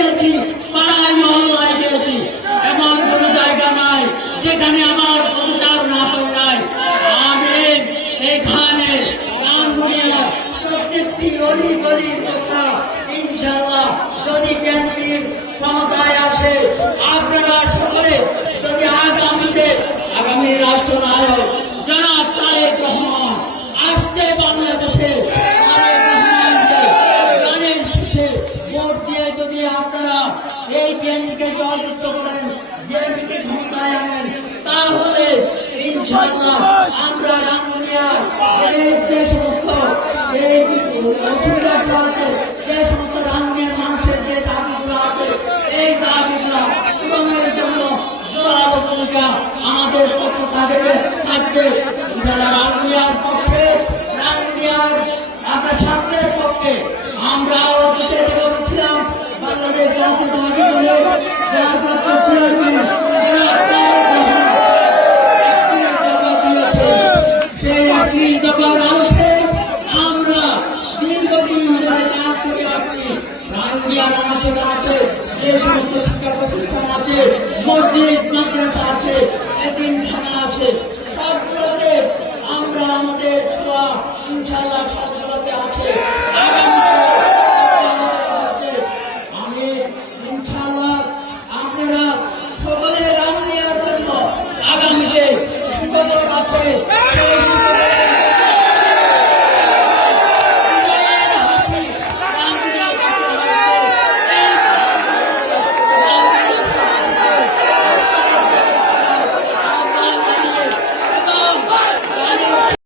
গিয়েছি, পাড়ায় মহল্লায় গিয়েছি, এমন কোনো জায়গা নাই যেখানে আমার অধিকার না হয়ে যায়। আমি এখানে রামপুরিয়া প্রত্যেকটি অলি গলির কথা ইনশাআল্লাহ যদি কেন্দ্রীয় ক্ষমতায় আসে, আপনারা সকলে যদি আগামী রাষ্ট্রনায়ক জনাব তারেক রহমান আসতে বাংলাদেশে গানের শেষে ভোট দিয়ে যদি আপনারা এই বিএনপিকে জয়যুক্ত করেন, বিএনপিকে ক্ষমতায় আনেন, তাহলে ইনশাআল্লাহ আমরা রামপুরিয়ার যে সমস্ত এই অসুবিধাগুলো আছে, যে সমস্ত রামপুরিয়ার মানুষের যে দাবিগুলো আছে, এই দাবিগুলো পূরণের জন্য জোরালো ভূমিকা আমাদের পক্ষ থাকবে। রামপুরিয়ার পক্ষে, রামপুরিয়ার আপনার সামনের পক্ষে আমরাও যেতে বলেছিলাম বাংলাদেশ জাতীয়তাবাদী দলের আমরা দীর্ঘদিন ধরে কাজ করে আসছি। রামপুরিয়ার আনাচে আছে, যে সমস্ত শিক্ষা প্রতিষ্ঠান আছে, মসজিদ মাদ্রাসা আছে,